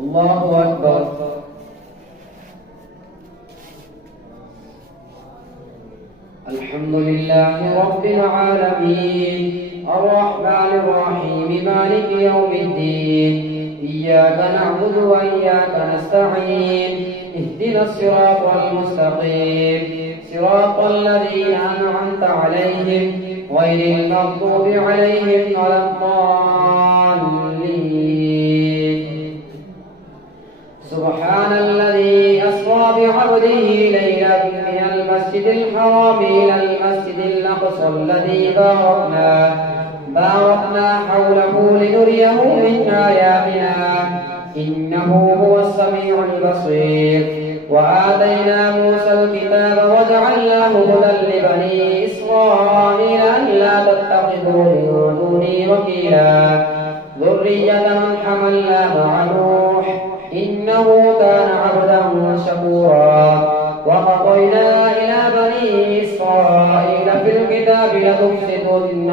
الله أكبر. الحمد لله رب العالمين الرحمن الرحيم مالك يوم الدين إياك نعبد وإياك نستعين اهدنا الصراط المستقيم صراط الذين أنعمت عليهم غير المغضوب عليهم ولا الضالين. سبحان الذي أسرى بعبده ليلا من المسجد الحرام إلى المسجد الأقصى الذي باركنا حوله لنريه من آياتنا إنه هو السميع البصير. وآتينا موسى الكتاب وجعلناه هدى لبني إسرائيل ألا تتخذوا من دوني وكيلا ذرية من حملنا مع نوح إنه كان عبدا شكورا. وقضينا إلى بني إسرائيل في الكتاب لتفسدن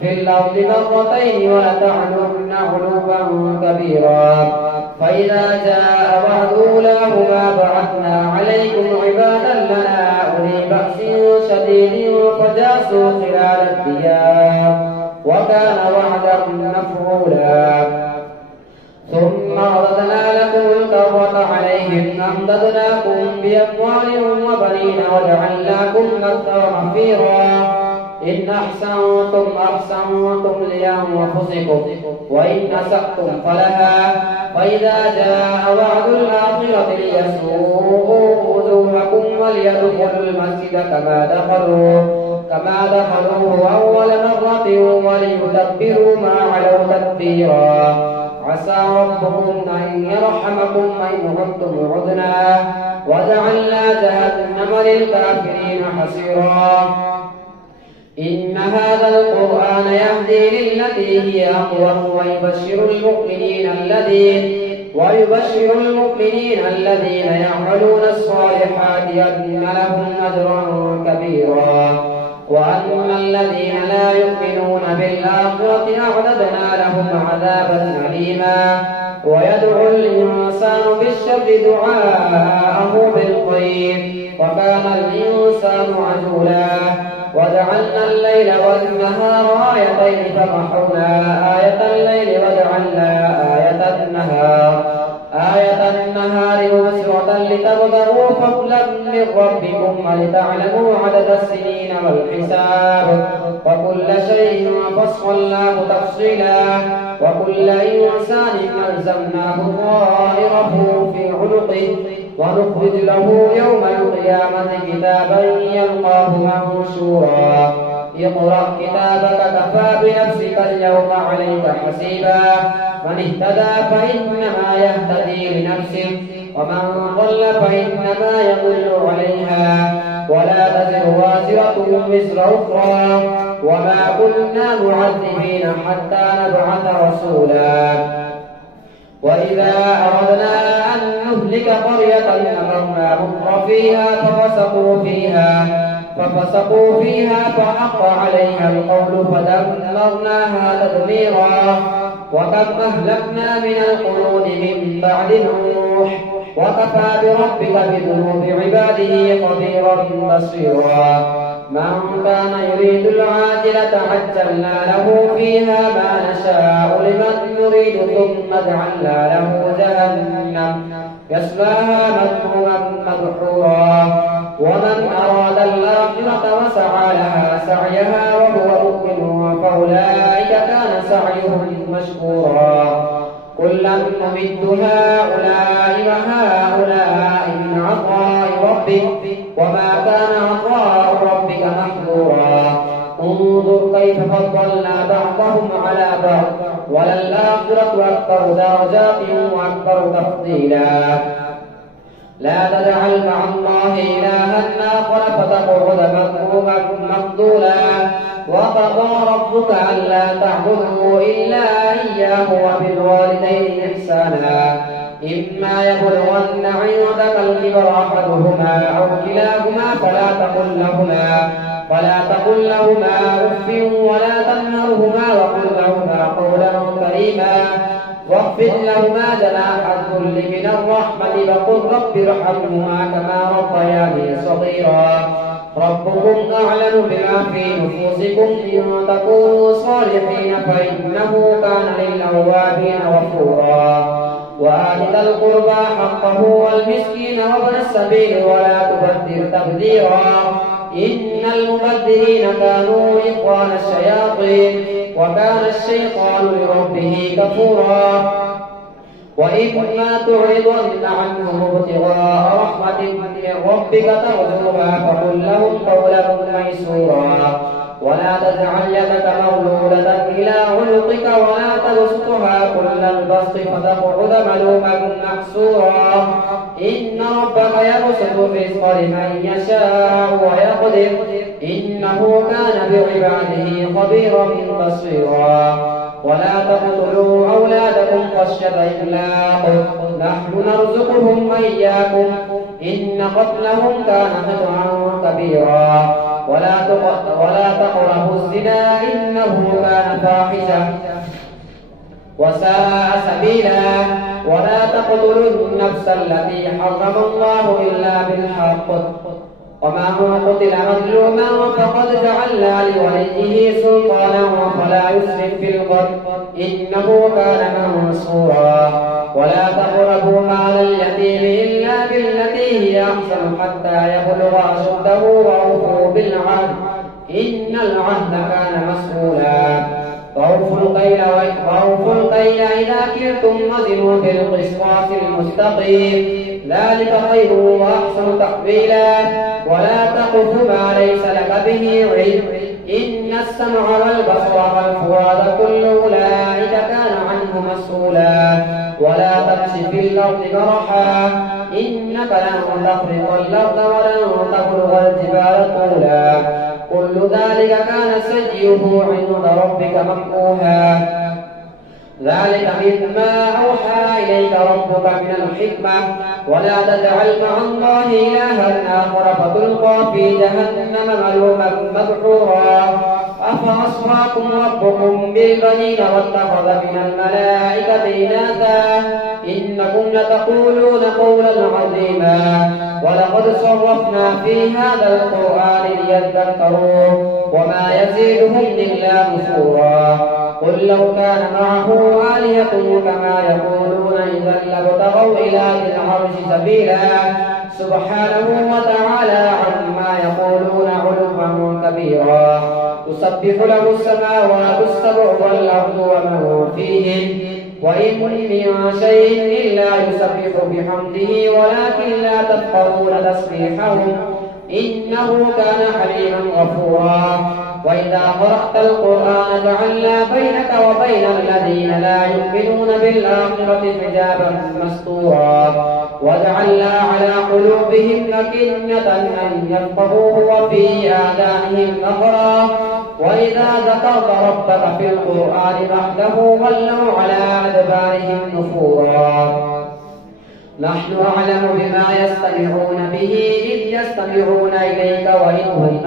في الأرض مرتين ولتعلن علوا كبيرا. فإذا جاء وعد أولاهما بعثنا عليكم عبادا لنا أولي بأس شديد فجاسوا خلال الديار وكان وعدا مفعولا. ثم رددنا لكم الكرة عليهم أمددناكم بأموال وبنين وجعلناكم أكثر نفيرا. إن أحسنتم لأنفسكم وإن أسأتم فلها. فإذا جاء وعد الآخرة ليسوءوا وجوهكم وليدخلوا المسجد كما دخلوه أول مرة وليتبروا ما علوا تتبيرا. عسى ربكم أن يرحمكم إن عدتم عدنا وجعلنا جهنم للكافرين حصيرا. إن هذا القرآن يهدي للتي هي أقوم ويبشر المؤمنين الذين يعملون الصالحات أن لهم أجرا كبيرا. وأن الذين لا يؤمنون بالآخرة أعتدنا لهم عذابا أليما. ويدعو الإنسان بالشر دعاءه بالخير وكان الإنسان عجولا. وجعلنا الليل والنهار آيتين فمحونا آية الليل وجعلنا آية النهار مبصرة لتبتغوا فضلا من ربكم ولتعلموا عدد السنين والحساب وكل شيء فصلناه تفصيلا. وكل إنسان ألزمناه طائره في عنقه ونخرج له يوم القيامة كتابا يلقاه منشورا. اقرأ كتابك كفى بنفسك اليوم عليك حسيبا. من اهتدى فإنما يهتدي لنفسه ومن ضل فإنما يضل عليها ولا تزر وازرة وزر أخرى وما كنا معذبين حتى نبعث رسولا. وإذا أردنا أن نهلك قرية أمرنا مترفيها ففسقوا فيها فحق عليها القول فدمرناها تدميرا. وكم أهلكنا من القرون من بعد نوح وكفى بربك بذنوب عباده خبيرا بصيرا. من كان يريد العاجلة عجلنا له فيها ما نشاء لمن نريد ثم جعلنا له جهنم يصلاها مذموما مدحورا. ومن أراد الآخرة وسعى لها سعيها وهو مؤمن فأولئك كان سعيهم مشكورا. كلا نمد هؤلاء وهؤلاء من عطاء ربك وما كان عطاء ربك محظورا. انظر كيف فضلنا بعضهم على بعض وللآخرة أكبر درجات وأكبر تفضيلا. لا تجعل مع الله إلها آخر فتقعد مذموما مخذولا. وقضى ربك ألا تعبدوا إلا إياه وبالوالدين إحسانا. إما يبلغن عندك الكبر أحدهما أو كلاهما فلا تقل لهما أف ولا تنهرهما وقل لهما قولا كريما. واخفض لهما جناح الذل من الرحمة وقل رب ارحمهما كما ربياني صغيرا ربكم أعلم بما في نفوسكم إن تكونوا صالحين فإنه كان للأوابين غفورا وآت ذا القربى حقه والمسكين وابن السبيل ولا تبذر تبذيرا إن المبذرين كانوا إخوان الشياطين وكان الشيطان لربه كفورا وإما تعرضن عنهم ابتغاء رحمة من ربك ترجوها فقل لهم قولا ميسورا ولا تجعل يدك مغلولة إلى عنقك ولا تبسطها كل البسط فتقعد ملوما محسورا إن ربك يبسط الرزق لمن يشاء ويقدر إنه كان بعباده خبيرا بصيرا ولا تقتلوا أولادكم خشية إملاق نحن نرزقهم وإياكم إن قتلهم كان خطئا كبيرا ولا تقربوا الزنا إنه كان فاحشة وساء سبيلا ولا تقتلوا النفس التي حرم الله إلا بالحق ومن قتل مظلوما فقد جعلنا لوليه سلطانا فلا يسرف في القتل إنه كان منصورا ولا تقربوا مال اليتيم إلا بالتي هي أحسن حتى يبلغ أشده وأوفوا بالعهد إن العهد كان مسؤولا وأوفوا الكيل إذا كلتم وزنوا بالقسطاس المستقيم ذلك خير وأحسن تأويلا ولا تقف ما ليس لك به علم إن السمع والبصر والفؤاد كل أولئك كان عنه مسؤولا ولا تمش في الأرض مرحا إنك لن تخرق الأرض ولن تبلغ الجبال طولا كل ذلك كان سيئه عند ربك مكروها ذلك مما أوحى إليك ربك من الحكمة ولا تجعل مع الله إلها آخر فتلقى في جهنم ملوما مدحورا أفأصفاكم ربكم بالبنين واتخذ من الملائكة إناثا إنكم لتقولون قولا عظيما ولقد صرفنا في هذا القرآن ليذكروا وما يزيدهم إلا نفورا قل لو كان معه آلهة كما يقولون إذا لابتغوا إلى ذي العرش سبيلا سبحانه وتعالى عما يقولون علوا كبيرا تسبح له السماوات السبع والأرض ومن فيهن وإن من شيء إلا يسبح بحمده ولكن لا تفقهون تسبيحهم إنه كان حليما غفورا وإذا قرأت القرآن جعلنا بينك وبين الذين لا يؤمنون بالآخرة حجابا مستورا وجعلنا على قلوبهم أكنة أن يفقهوه وفي آذانهم نقرا وإذا ذكرت ربك في القرآن وحده ولوا على أدبارهم نفورا نحن أعلم بما يستمعون به إذ يستمعون إليك وإن هم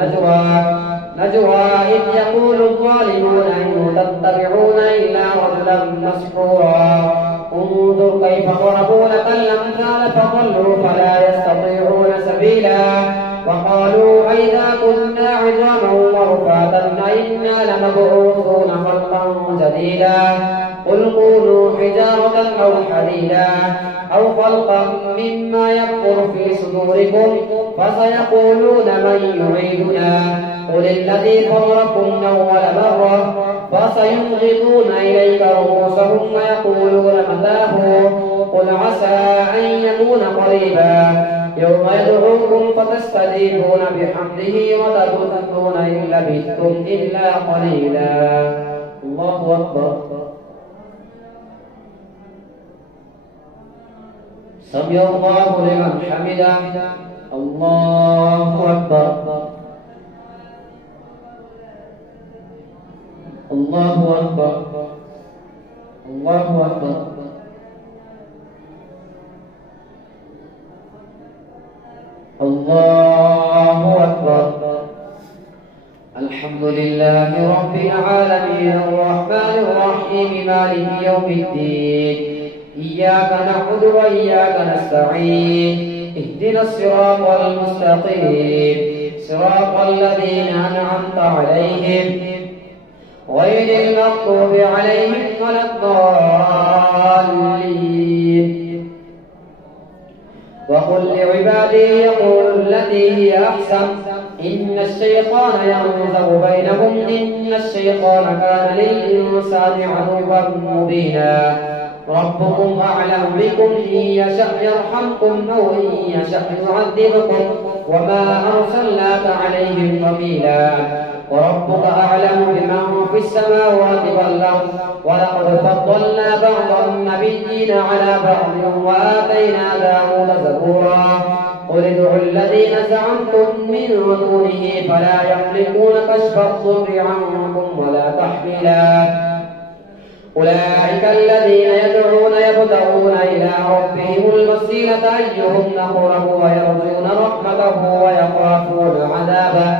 نجوى إذ يقول الظالمون إن تتبعون إلا رجلا مسحورا انظر كيف ضربوا لك الأمثال فضلوا فلا يستطيعون سبيلا وقالوا أئذا كنا عظاما ورفاتا أئنا لمبعوثون خلقا جديدا قل كونوا حجارة أو حديدا أو خلقا مما يكبر في صدوركم فسيقولون من يعيدنا قل الذي فطركم أول مرة فسينغضون إليك رؤوسهم ويقولون متاه قل عسى أن يكون قريبا يوم يدعوكم فتستجيبون بحمده وتظنون إن لبثتم إلا قليلا الله أكبر سمع الله لمن حمده الله أكبر الله أكبر الله أكبر الله أكبر الحمد لله رب العالمين الرحمن الرحيم مالك مالك يوم الدين إياك نعبد وإياك نستعين اهدنا الصراط المستقيم صراط الذين أنعمت عليهم غير المغضوب عليهم ولا الضالين وقل لعبادي يقولوا التي هي أحسن إن الشيطان ينزغ بينهم إن الشيطان كان للإنسان عدوا مبينا ربكم أعلم بكم إن يشأ يرحمكم أو إن يشأ يعذبكم وما أرسلناك عليهم وكيلا وربك أعلم بمن في السماوات والأرض ولقد فضلنا بعض النبيين على بعض وآتينا داود زبورا قل ادعوا الذين زعمتم من دونه فلا يملكون كشف الضر عنكم ولا تحويلا أولئك الذين يدعون يبتغون إلى ربهم الوسيلة أيهم أقرب ويرجون رحمته ويخافون عذابه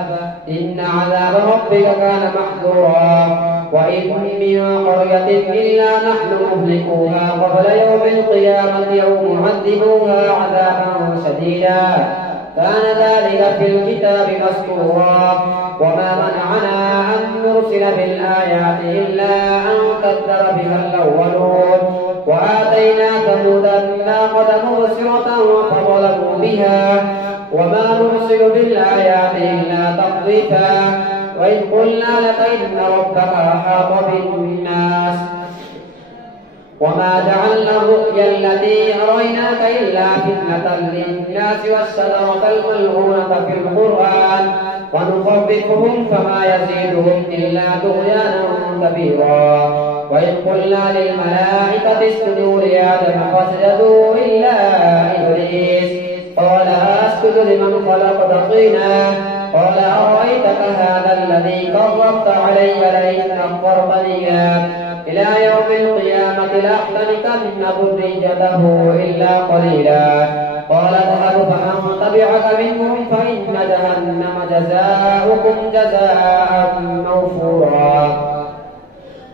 إن عذاب ربك كان محذورا وإن من قرية إلا نحن مهلكوها قبل يوم القيامة أو معذبوها عذابا شديدا كان ذلك في الكتاب مسطورا وما منعنا أن نرسل بالآيات إلا أن كذب بها الأولون وآتينا ثمود الناقة مبصرة فظلموا بها وما نرسل بالآيات إلا تخويفا وإذ قلنا لك إن ربك أحاط بالناس وما جعلنا الرؤيا التي أريناك إلا فتنة للناس والشجرة الملعونة في القرآن ونخوفهم فما يزيدهم إلا طغيانا كبيرا وإذ قلنا للملائكة اسجدوا لآدم فسجدوا إلا إبليس قال أسجد لمن خلقت طينا قال أرأيتك هذا الذي كرمت علي لئن أخرتني إلى يوم القيامة لأحترقن ذريته إلا قليلا قال اذهب فمن تبعك منهم فإن جهنم جزاؤكم جزاء موفورا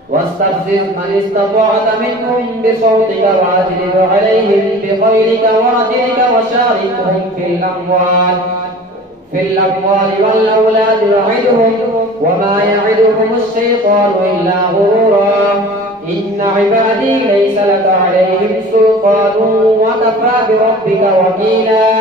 واستفزز من استطعت منهم بصوتك واجلب عليهم بخيلك ورجلك وشاركهم في الأموال والأولاد وعدهم وما يعدهم الشيطان إلا غرورا إن عبادي ليس لك عليهم سلطان وكفى بربك وكيلا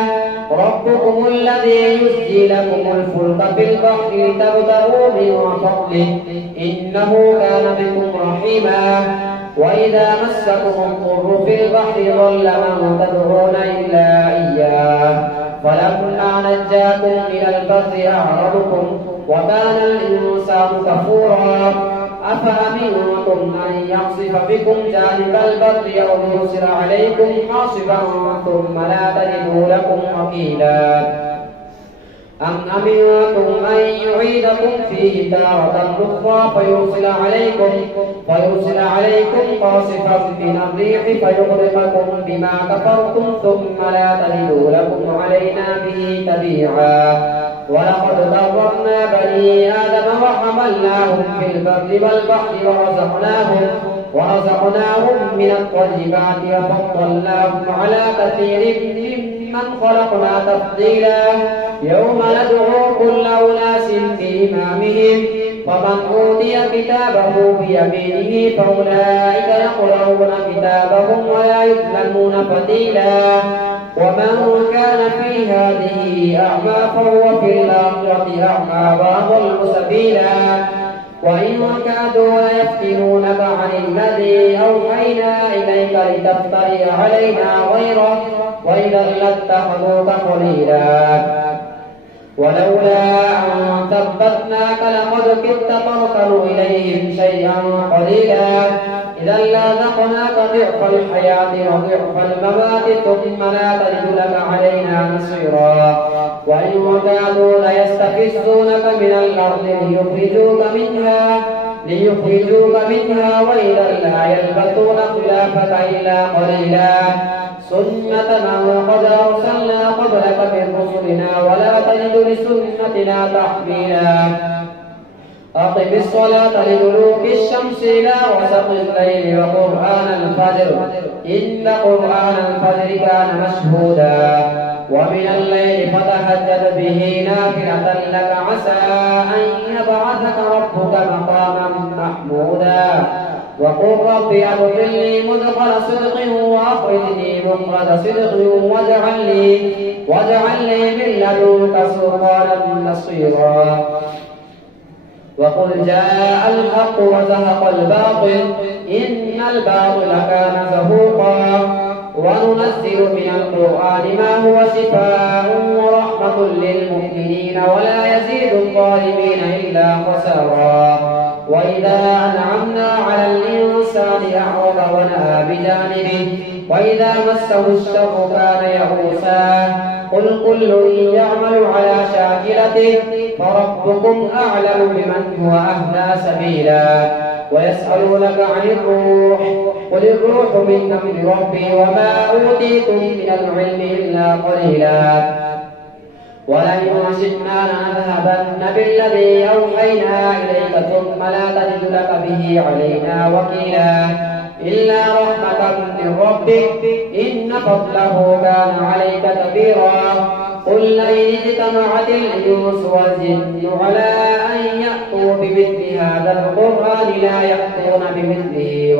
ربكم الذي يزجي لكم الفلك في البحر لتبتغوا من فضله إنه كان بكم رحيما وإذا مسكم الضر في البحر ضل من تدعون إلا إياه فلما نجاكم إلى البر أعرضتم وكان الإنسان كفورا أفأمنتم أن يخسف بكم جانب البر أو يرسل عليكم حاصبا ثم لا تجدوا لكم وكيلا أم أمنتم أن يعيدكم فيه تارة أخرى فيرسل عليكم قاصفا من الريح فيغرقكم بما كفرتم ثم لا تجدوا لكم علينا به تبيعا ولقد كرمنا بني آدم وحملناهم في البر والبحر ورزقناهم من الطيبات وفضلناهم على كثير ممن خلقنا تفضيلا يوم ندعو كل أناس بإمامهم فمن أوتي كتابه بيمينه فأولئك يقرؤون كتابهم ولا يظلمون فتيلا ومن كان في هذه أعمى فهو في الآخرة أعمى وأضل سبيلا وإن كادوا ليفتنونك عن الذي أوحينا إليك لتفتري علينا غيره وإذا لاتخذوك خليلا ولولا أن ثبتناك لقد كدت تركن إليهم شيئا قليلا إذا لأذقناك ضعف الحياة وضعف الممات ثم لا تجد لك علينا نصيرا وإن كادوا ليستفزونك من الأرض ليخرجوك منها وإذا لا يلبثون خلافك إلا قليلا سنة من قد أرسلنا قبلك من رسلنا ولا تجد لسنتنا تحويلا أقم الصلاة لدلوك الشمس إلى غسق الليل وقرآن الفجر إن قرآن الفجر كان مشهودا ومن الليل فتهجد به نافلة لك عسى أن يبعثك ربك مقاما محمودا وقل رب أدخل لي مدخل صدق وأخرجني مخرج صدق واجعل لي من لدنك سلطانا نصيرا وقل جاء الحق وزهق الباطل إن الباطل كان زهوقا وننزل من القرآن ما هو شفاء ورحمة للمؤمنين ولا يزيد الظالمين إلا خسارا وإذا أنعمنا على الإنسان أعرض ونأى بجانبه وإذا مسه الشر كان يئوسا قل كل يعمل على شاكلته فربكم أعلم بمن هو أهدى سبيلا ويسألونك عن الروح قل الروح من أمر ربي وما أوتيتم من العلم إلا قليلا ولئن شئنا لنذهبن بالذي أوحينا إليك ثم لا تجد لك به علينا وكيلا إلا رحمة من ربك إن فضله كان عليك كبيرا قل لئن اجتمعت الإنس والجن على أن يأتوا بمثل هذا القرآن لا يأتون بمثله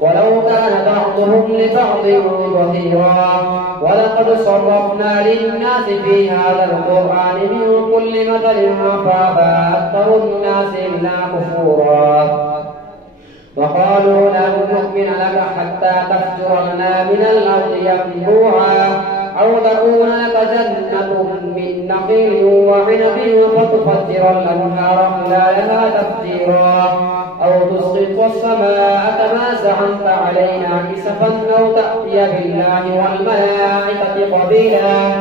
ولو كان بعضهم لبعض ظهيرا ولقد صرفنا للناس في هذا القرآن من كل مثل فأبى أكثر الناس إلا كفورا وقالوا لن نؤمن لك حتى تفجر لنا من الأرض ينبوعا أو تكون لك جنة من نخيل وعنب فتفجر الأنهار خلالها تفجيرا أو تسقط السماء كما زعمت علينا كسفا أو تأتي بالله والملائكة قبيلا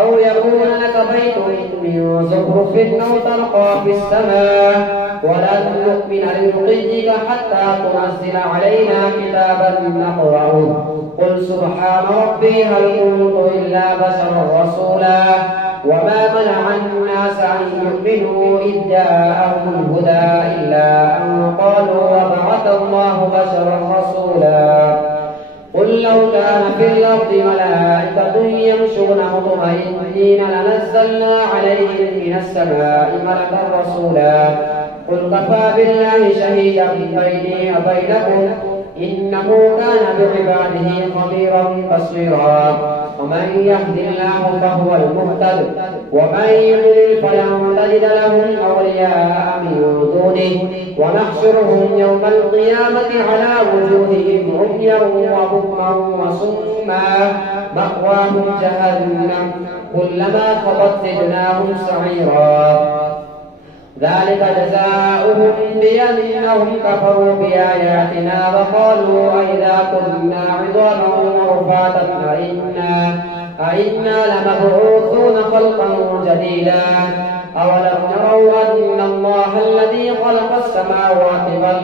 أو يكون لك بيت من زخرف أو ترقى في السماء ولن نؤمن لرقيك حتى تنزل علينا كتابا نقرأه قل سبحان ربي هل كنت إلا بشرا رسولا وما منع الناس أن يؤمنوا إذ جاءهم الهدى إلا أن قالوا وبعث الله بشرا رسولا قل لو كان في الأرض ملائكة يمشون مطمئنين لنزلنا عليهم من السماء ملكا رسولا قل كفى بالله شهيدا بيني وبينكم إنه كان بعباده خبيرا بصيرا ومن يهد الله فهو المهتد ومن يضلل فلن تجد لهم أولياء من دونه ونحشرهم يوم القيامة على وجوههم عميا وبكما وصما مأواهم جهنم كلما خبت زدناهم سعيرا ذلك جزاؤهم بأنهم كفروا بآياتنا وقالوا أئذا كنا عظاما ورفاتا أئنا لمبعوثون خلقا جديدا أولم يروا أن الله الذي خلق السماوات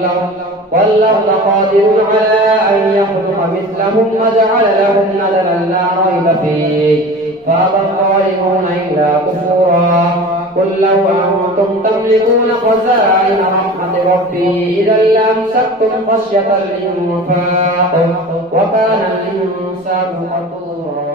والأرض قادر على أن يخلق مثلهم وجعل لهم ندلا لا ريب فيه فأبى الظالمون إلا كفورا قل لو أنتم تملكون خزائن رحمة ربي إذا لأمسكتم خشية الإنفاق وكان الإنسان قتورا